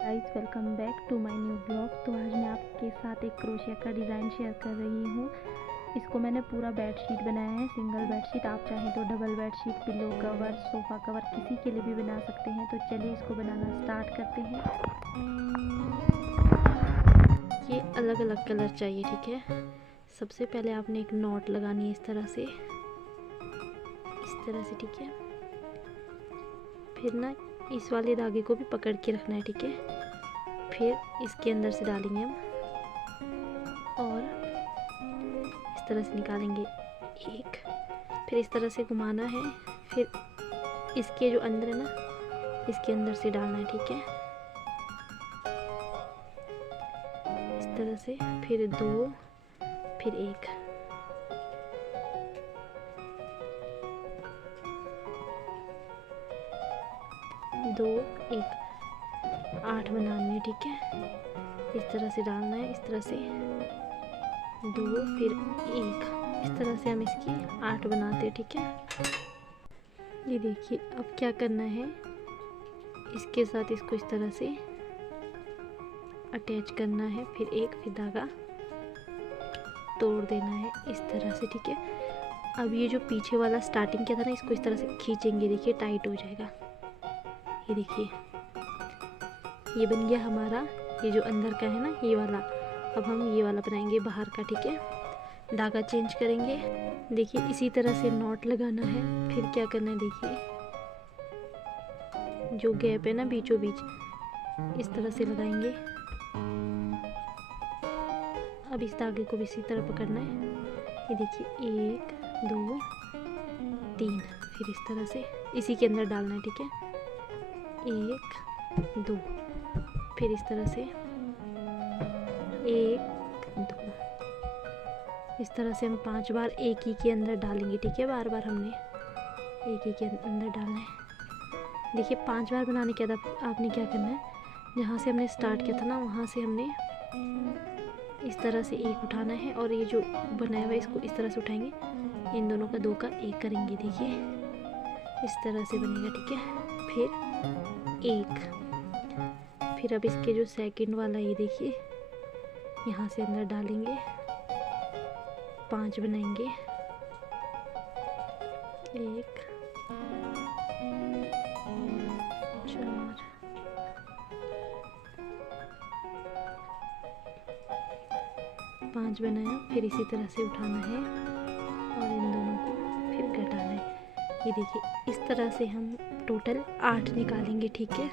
Guys welcome back to my new blog. तो आज मैं आपके साथ एक क्रोशिया का डिज़ाइन शेयर कर रही हूँ। इसको मैंने पूरा बेडशीट बनाया है, सिंगल बेडशीट। आप चाहें तो double bedsheet, pillow cover, sofa cover किसी के लिए भी बना सकते हैं। तो चलिए इसको बनाना स्टार्ट करते हैं। ये अलग अलग कलर चाहिए, ठीक है। सबसे पहले आपने एक नॉट लगानी है इस तरह से, ठीक है। फिर ना इस वाले धागे को भी पकड़ के रखना है, ठीक है। फिर इसके अंदर से डालेंगे हम और इस तरह से निकालेंगे एक। फिर इस तरह से घुमाना है। फिर इसके जो अंदर है ना, इसके अंदर से डालना है, ठीक है। इस तरह से फिर दो, फिर एक। दो एक, 8 बनानी है, ठीक है। इस तरह से डालना है, इस तरह से दो फिर एक। इस तरह से हम इसकी 8 बनाते हैं, ठीक है। ये देखिए, अब क्या करना है, इसके साथ इसको इस तरह से अटैच करना है। फिर एक, फिर धागा तोड़ देना है इस तरह से, ठीक है। अब ये जो पीछे वाला स्टार्टिंग किया था ना, इसको इस तरह से खींचेंगे, देखिए टाइट हो जाएगा। ये देखिए, ये बन गया हमारा। ये जो अंदर का है ना, ये वाला। अब हम ये वाला बनाएंगे बाहर का, ठीक है। धागा चेंज करेंगे। देखिए इसी तरह से नॉट लगाना है। फिर क्या करना है, देखिए जो गैप है ना बीचों बीच, इस तरह से लगाएंगे। अब इस धागे को भी इसी तरह पकड़ना है। ये देखिए 1 2 3, फिर इस तरह से इसी के अंदर डालना है, ठीक है। 1 2, फिर इस तरह से 1 2। इस तरह से हम 5 बार एक ही के अंदर डालेंगे, ठीक है। बार बार हमने एक ही के अंदर डालना है। देखिए 5 बार बनाने के बाद आपने क्या करना है, जहाँ से हमने स्टार्ट किया था ना, वहाँ से हमने इस तरह से एक उठाना है और ये जो बनाया हुआ है इसको इस तरह से उठाएंगे। इन दोनों का 2 का 1 करेंगे, देखिए इस तरह से बनेगा, ठीक है। फिर एक। फिर अब इसके जो सेकंड वाला, ये देखिए यहाँ से अंदर डालेंगे, 5 बनाएंगे। 1 4 5 बनाया। फिर इसी तरह से उठाना है और इन दोनों को फिर घटाना है। ये देखिए इस तरह से हम टोटल 8 निकालेंगे, ठीक है।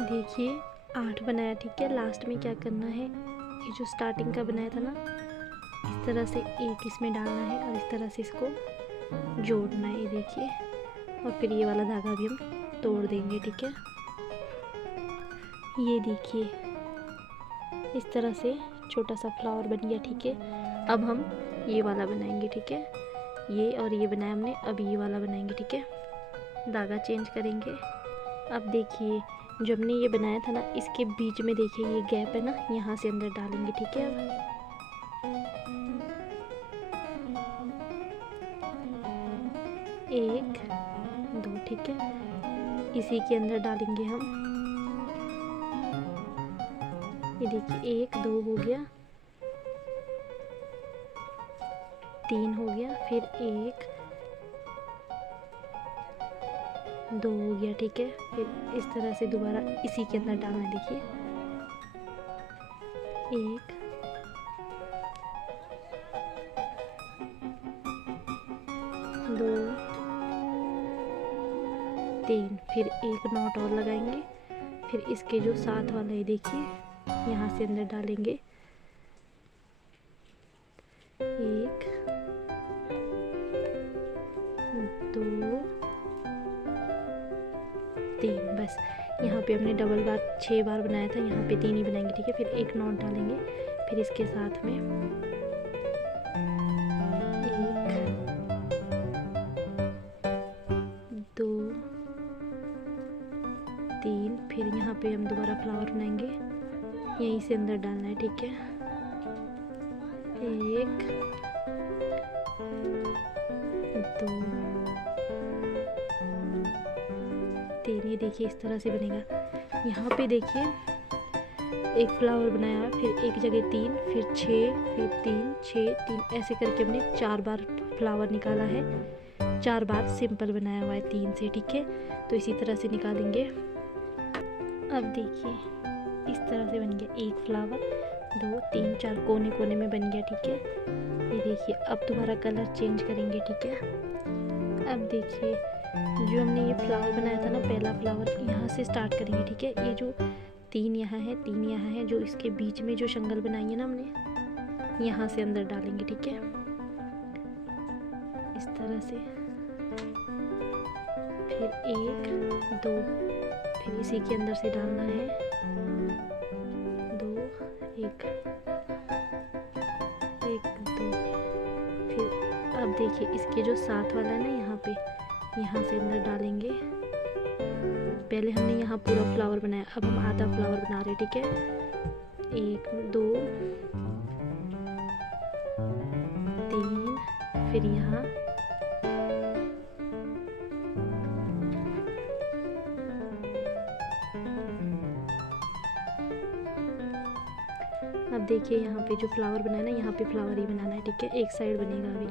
देखिए 8 बनाया, ठीक है। लास्ट में क्या करना है, ये जो स्टार्टिंग का बनाया था ना, इस तरह से एक इसमें डालना है और इस तरह से इसको जोड़ना है, ये देखिए। और फिर ये वाला धागा भी हम तोड़ देंगे, ठीक है। ये देखिए इस तरह से छोटा सा फ्लावर बन गया, ठीक है। अब हम ये वाला बनाएंगे, ठीक है। ये और ये बनाया हमने, अब ये वाला बनाएंगे, ठीक है। धागा चेंज करेंगे। अब देखिए जो हमने ये बनाया था ना, इसके बीच में देखिए ये गैप है ना, यहाँ से अंदर डालेंगे, ठीक है। अब 1 2, ठीक है। इसी के अंदर डालेंगे हम। ये देखिए 1 2 हो गया, 3 हो गया, फिर 1 2 हो गया, ठीक है। फिर इस तरह से दोबारा इसी के अंदर डालना है, देखिए 1 2 3, फिर एक नॉट और लगाएंगे। फिर इसके जो साथ वाला है, देखिए यहाँ से अंदर डालेंगे। 1 2 3, बस। यहाँ पे हमने डबल बार 6 बार बनाया था, यहाँ पे 3 ही बनाएंगे, ठीक है। फिर एक नॉट डालेंगे। फिर इसके साथ में 1 2 3, फिर यहाँ पे हम दोबारा फ्लावर बनाएंगे, यहीं से अंदर डालना है, ठीक है। 1 2 3, ये देखिए इस तरह से बनेगा। यहाँ पे देखिए एक फ्लावर बनाया है, फिर एक जगह 3, फिर 6, फिर 3, 6, 3, ऐसे करके हमने 4 बार फ्लावर निकाला है, 4 बार सिंपल बनाया हुआ है 3 से। ठीक है, तो इसी तरह से निकालेंगे। अब देखिए इस तरह से बन गया एक फ्लावर, 2, 3, 4 कोने कोने में बन गया। ठीक है, ये देखिए। अब दोबारा कलर चेंज करेंगे। ठीक है, अब देखिए जो हमने ये फ्लावर बनाया था ना, पहला फ्लावर यहाँ से स्टार्ट करेंगे। ठीक है, ये जो 3 यहाँ है, 3 यहाँ है, जो इसके बीच में जो शंगल बनाई है ना हमने, यहाँ से अंदर डालेंगे। ठीक है, इस तरह से, फिर 1, 2, फिर इसी के अंदर से डालना है 2, 1, 1, 2। फिर अब देखिए इसके जो साथ वाला है ना, यहाँ पे, यहाँ से अंदर डालेंगे। पहले हमने यहाँ पूरा फ्लावर बनाया, अब हम आधा फ्लावर बना रहे हैं। ठीक है, 1, 2, 3, फिर यहाँ अब देखिए यहाँ पे जो फ्लावर बनाया ना, यहाँ पे फ्लावर ही बनाना है। ठीक है, एक साइड बनेगा अभी।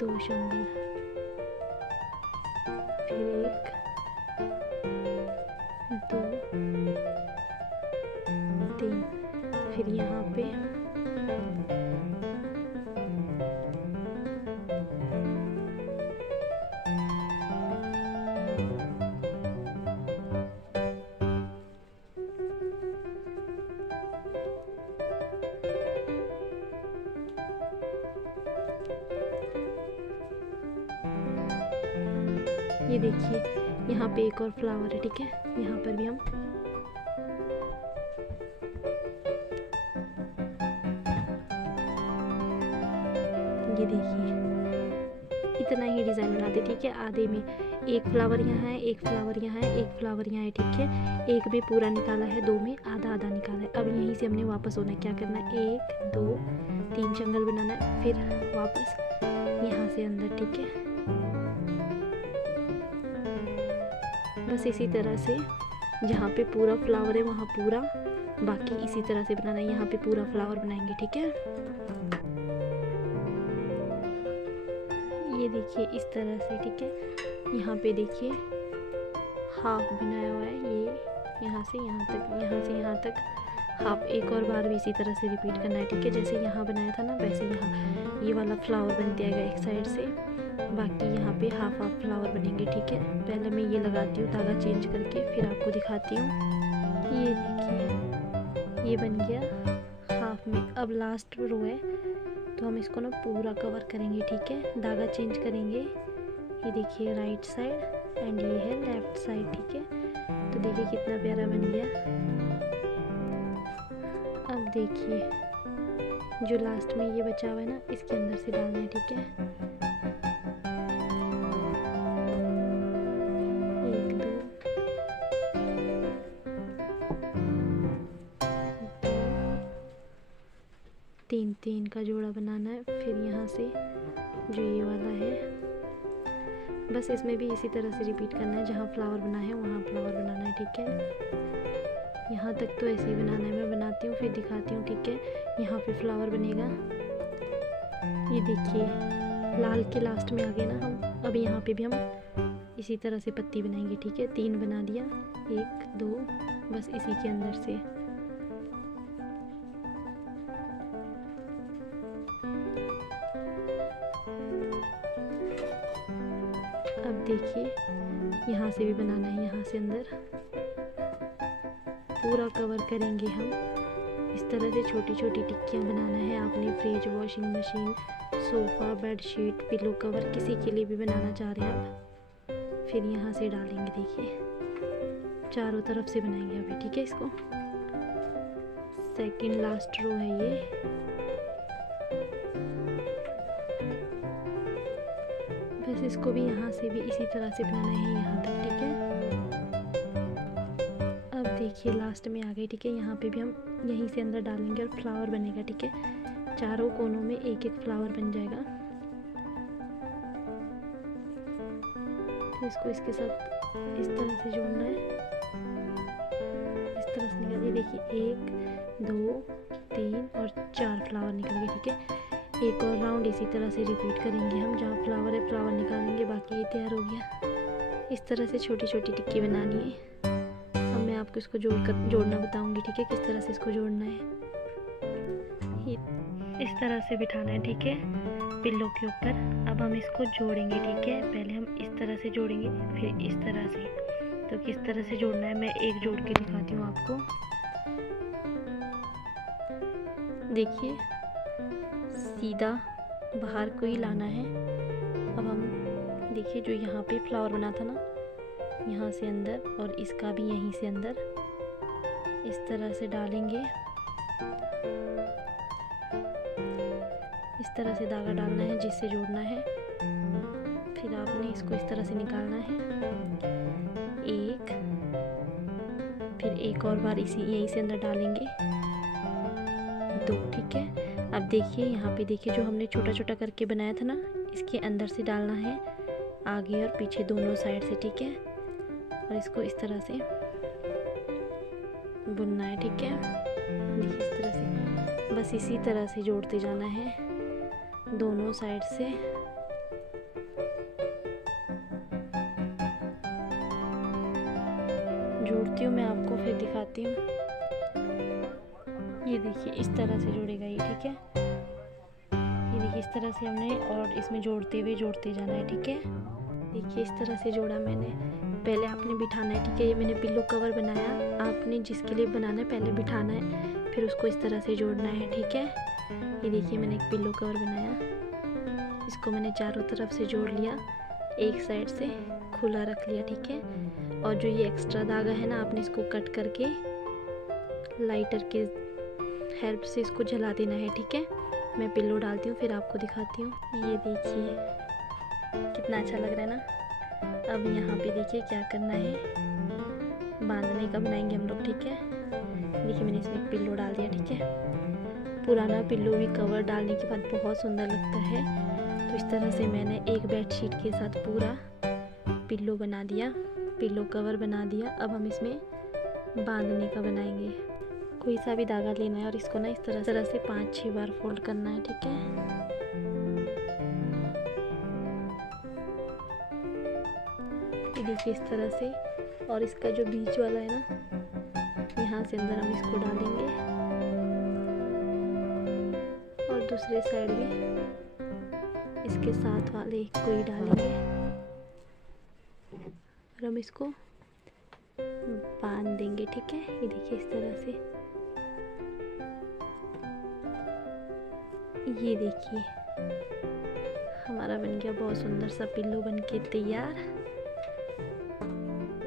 दो शंगल, फिर 1, 2, 3, फिर यहाँ पे ये देखिए यहाँ पे एक और फ्लावर है। ठीक है, यहाँ पर भी हम ये देखिए इतना ही डिज़ाइन बनाते। ठीक है, आधे में एक फ्लावर यहाँ है, एक फ्लावर यहाँ है, एक फ्लावर यहाँ है। ठीक है, एक में पूरा निकाला है, 2 में आधा आधा निकाला है। अब यहीं से हमने वापस होना है। क्या करना है, 1, 2, 3 शंगल बनाना है, फिर वापस यहाँ से अंदर। ठीक है, बस इसी तरह से जहाँ पे पूरा फ्लावर है वहाँ पूरा, बाकी इसी तरह से बनाना है। यहाँ पे पूरा फ्लावर बनाएंगे। ठीक है, ये देखिए इस तरह से। ठीक है, यहाँ पे देखिए हाफ बनाया हुआ है, ये यहाँ से यहाँ तक, यहाँ से यहाँ तक हाफ। एक और बार भी इसी तरह से रिपीट करना है। ठीक है, जैसे यहाँ बनाया था ना, वैसे यहाँ ये वाला फ्लावर बन जाएगा एक साइड से, बाकी यहाँ पे हाफ हाफ फ्लावर बनेंगे। ठीक है, पहले मैं ये लगाती हूँ धागा चेंज करके, फिर आपको दिखाती हूँ। ये देखिए ये बन गया हाफ में। अब लास्ट रो है तो हम इसको ना पूरा कवर करेंगे। ठीक है, धागा चेंज करेंगे। ये देखिए राइट साइड एंड ये है लेफ्ट साइड। ठीक है, तो देखिए कितना प्यारा बन गया। अब देखिए जो लास्ट में ये बचा हुआ है ना, इसके अंदर से डालना है। ठीक है, 1, 2, 3, 3 का जोड़ा बनाना है। फिर यहाँ से जो ये वाला है, बस इसमें भी इसी तरह से रिपीट करना है। जहाँ फ्लावर बना है वहाँ फ्लावर बनाना है। ठीक है, यहाँ तक तो ऐसे ही बनाना है। मैं बनाती हूँ फिर दिखाती हूँ। ठीक है, यहाँ पे फ्लावर बनेगा। ये देखिए लाल के लास्ट में आ गए ना हम। अब यहाँ पे भी हम इसी तरह से पत्ती बनाएंगे। ठीक है, 3 बना दिया, 1, 2, बस इसी के अंदर से। अब देखिए यहाँ से भी बनाना है, यहाँ से अंदर पूरा कवर करेंगे हम। इस तरह से छोटी छोटी टिक्कियाँ बनाना है आपने। Fridge, washing machine, sofa, bedsheet, pillow cover, किसी के लिए भी बनाना चाह रहे हैं आप। फिर यहाँ से डालेंगे। देखिए चारों तरफ से बनाएंगे अभी। ठीक है, इसको सेकंड लास्ट रो है ये। बस इसको भी यहाँ से भी इसी तरह से बनाना है यहाँ तक। ठीक है, अब देखिए लास्ट में आ गई। ठीक है, यहाँ पे भी हम यहीं से अंदर डालेंगे और फ्लावर बनेगा। ठीक है, चारों कोनों में एक एक फ्लावर बन जाएगा। तो इसको इसके साथ इस तरह से जोड़ना है, इस तरह से निकालिए। देखिए 1 2 3 और 4 फ्लावर निकल गए, ठीक है। एक और राउंड इसी तरह से रिपीट करेंगे हम, जहाँ फ्लावर है फ्लावर निकालेंगे, बाकी ये तैयार हो गया। इस तरह से छोटी छोटी टिक्की बनानी है। अब मैं आपको इसको जोड़ना बताऊंगी, ठीक है, किस तरह से इसको जोड़ना है। इस तरह से बिठाना है, ठीक है, पिल्लो के ऊपर। अब हम इसको जोड़ेंगे, ठीक है। पहले हम इस तरह से जोड़ेंगे, फिर इस तरह से। तो किस तरह से जोड़ना है मैं एक जोड़ के दिखाती हूँ आपको। देखिए सीधा बाहर को ही लाना है। अब हम देखिए जो यहाँ पे फ्लावर बना था ना, यहाँ से अंदर और इसका भी यहीं से अंदर, इस तरह से डालेंगे। इस तरह से धागा डालना है जिससे जोड़ना है। फिर आपने इसको इस तरह से निकालना है, एक, फिर एक और बार इसी यहीं से अंदर डालेंगे, 2, ठीक है। अब देखिए यहाँ पे देखिए जो हमने छोटा छोटा करके बनाया था ना, इसके अंदर से डालना है, आगे और पीछे दोनों साइड से, ठीक है। और इसको इस तरह से बुनना है, ठीक है। देखिए इस तरह से, बस इसी तरह से जोड़ते जाना है दोनों साइड से। जोड़ती हूँ मैं आपको, फिर दिखाती हूँ। ये देखिए इस तरह से जोड़ेगा ये, ठीक है। ये देखिए इस तरह से हमने और इसमें जोड़ते हुए जोड़ते जाना है, ठीक है। देखिए इस तरह से जोड़ा मैंने। पहले आपने बिठाना है, ठीक है। ये मैंने पिल्लो कवर बनाया, आपने जिसके लिए बनाना है पहले बिठाना है, फिर उसको इस तरह से जोड़ना है, ठीक है। ये देखिए मैंने एक पिल्लो कवर बनाया, इसको मैंने चारों तरफ से जोड़ लिया, एक साइड से खुला रख लिया, ठीक है। और जो ये एक्स्ट्रा धागा है ना, आपने इसको कट करके लाइटर के हेल्प से इसको जला देना है, ठीक है। मैं पिल्लो डालती हूँ फिर आपको दिखाती हूँ। ये देखिए कितना अच्छा लग रहा है ना। अब यहाँ पे देखिए क्या करना है, बांधने का बनाएंगे हम लोग, ठीक है। देखिए मैंने इसमें एक पिल्लो डाल दिया, ठीक है। पुराना पिल्लो भी कवर डालने के बाद बहुत सुंदर लगता है। तो इस तरह से मैंने एक बेडशीट के साथ पूरा पिल्लो बना दिया, पिल्लो कवर बना दिया। अब हम इसमें बांधने का बनाएंगे। कोई सा भी धागा लेना है और इसको ना इस तरह से 5-6 बार फोल्ड करना है, ठीक है। ये देखिए इस तरह से। और इसका जो बीच वाला है ना, यहाँ से अंदर हम इसको डालेंगे और दूसरे साइड भी इसके साथ वाले को ही डालेंगे और हम इसको बांध देंगे, ठीक है। ये देखिए इस तरह से। ये देखिए हमारा बन गया बहुत सुंदर सा पिल्लो बनके तैयार।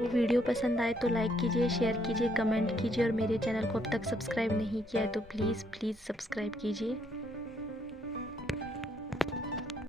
वीडियो पसंद आए तो लाइक कीजिए, शेयर कीजिए, कमेंट कीजिए और मेरे चैनल को अब तक सब्सक्राइब नहीं किया है तो प्लीज़ सब्सक्राइब कीजिए।